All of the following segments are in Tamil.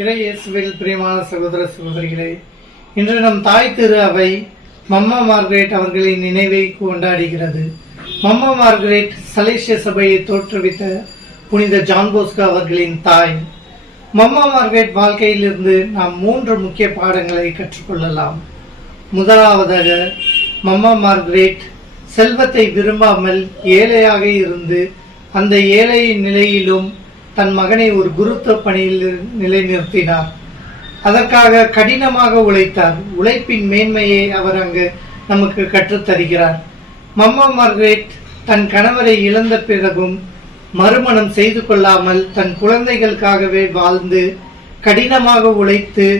இறையேசுவில் பிரியமான சகோதர சகோதரிகளே, இன்று நம் தாய் திரு அவை மம்மா மார்கரெட் அவர்களின் நினைவை கொண்டாடுகிறது. மம்மா மார்கரெட் சலேசிய சபையை தோற்றுவித்த புனித ஜான் போஸ்கோ அவர்களின் தாய். மம்மா மார்கரெட் வாழ்க்கையிலிருந்து நாம் 3 முக்கிய பாடங்களை கற்றுக்கொள்ளலாம். முதலாவதாக, மம்மா மார்கரெட் செல்வத்தை விரும்பாமல் ஏழையாக இருந்து அந்த ஏழையின் நிலையிலும் தன் மகனை ஒரு குருத்துவ பணியில் நிலைநிறுத்தினார். அதற்காக கடினமாக உழைத்தார். உழைப்பின் மேன்மையை அவர் அங்கு நமக்கு கற்றுத்தருகிறார். மம்மா மார்கரெட் தன் கணவரை இழந்த பிறகும் மறுமணம் செய்து கொள்ளாமல் தன் குழந்தைகளுக்காகவே வாழ்ந்து கடினமாக உழைத்து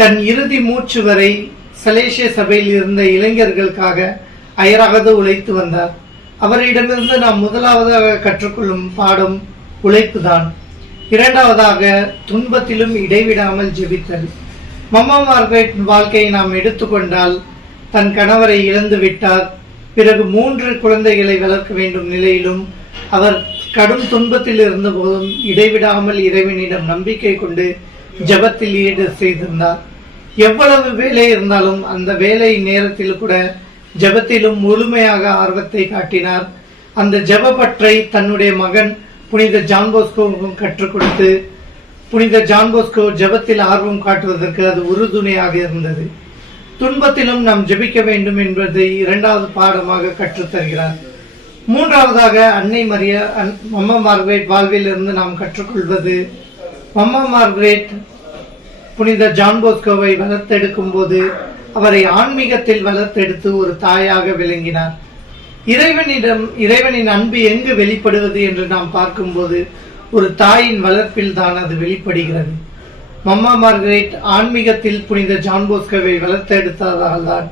தன் இறுதி மூச்சு வரை சலேசிய சபையில் இருந்த இளைஞர்களுக்காக அயராது உழைத்து வந்தார். அவரிடமிருந்து நாம் முதலாவதாக கற்றுக்கொள்ளும் பாடம் உழைப்புதான். இரண்டாவதாக, துன்பத்திலும் இடைவிடாமல் ஜெபித்தல். மம்மா மார்கரெட் வாழ்க்கையை நாம் எடுத்துக்கொண்டால், தன் கணவரை இழந்து விட்டார். பிறகு 3 குழந்தைகளை வளர்க்க வேண்டும் நிலையிலும் அவர் கடும் துன்பத்தில் இருந்த போதும் இடைவிடாமல் இறைவனிடம் நம்பிக்கை கொண்டு ஜெபத்தில் ஈடு செய்திருந்தார். எவ்வளவு வேலை இருந்தாலும் அந்த வேலை நேரத்தில் கூட ஜெபத்திலும் முழுமையாக ஆர்வத்தை காட்டினார். அந்த ஜெப பற்றை தன்னுடைய மகன் புனித ஜான் போஸ்கோவுக்கும் கற்றுக் கொடுத்து புனித ஜான் போஸ்கோ ஜெபத்தில் ஆர்வம் காட்டுவதற்கு அது உறுதுணையாக இருந்தது. துன்பத்திலும் நாம் ஜெபிக்க வேண்டும் என்பதை 2வது பாடமாக கற்றுத்தருகிறார். மூன்றாவதாக, அன்னை மரியா மம்மா மார்கரெட் வாழ்வில் இருந்து நாம் கற்றுக்கொள்வது, மம்மா மார்கரெட் புனித ஜான் போஸ்கோவை வளர்த்தெடுக்கும் போது அவரை ஆன்மீகத்தில் வளர்த்தெடுத்து ஒரு தாயாக விளங்கினார். இறைவனின் அன்பு எங்கு வெளிப்படுவது என்று நாம் பார்க்கும்போது ஒரு தாயின் வளர்ப்பில் தான் அது வெளிப்படுகிறது. மம்மா மார்கரெட் ஆன்மீகத்தில் புனித ஜான் போஸ்கோவை வளர்த்தெடுத்ததால் தான்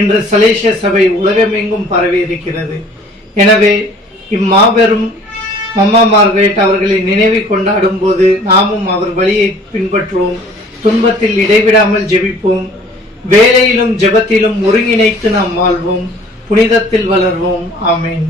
இன்று சலேசிய சபை உலகமெங்கும் பரவி இருக்கிறது. எனவே இம்மாபெரும் மம்மா மார்கரெட் அவர்களின் நினைவை கொண்டாடும் போது நாமும் அவர் வழியை பின்பற்றுவோம். துன்பத்தில் இடைவிடாமல் ஜெபிப்போம். வேலையிலும் ஜெபத்திலும் ஒருங்கிணைத்து நாம் வாழ்வோம். புனிதத்தில் வளர்வோம். ஆமேன்.